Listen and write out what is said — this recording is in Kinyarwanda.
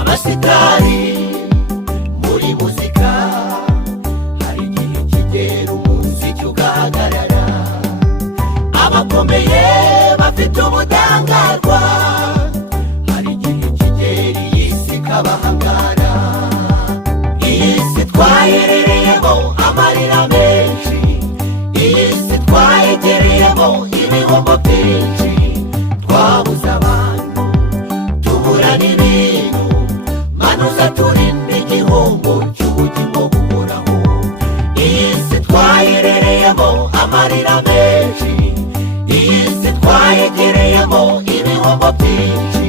abasitari muri muzika hari igihe kigera umuziki ugahagarara, abakomeye bafite ubudahangarwa hari igihe kigera iyi si ikabahangara. Iyi si twaherereyemo amarira menshi, iyi si twayegereyemo ibihombo byinshi, twabuze abantu tubura n'ibintu, manuza turinde igihombo cy'ubugingo buhoraho. Iyi si twaherereyemo amarira menshi, iyi si twayegereyemo ibihombo byinshi,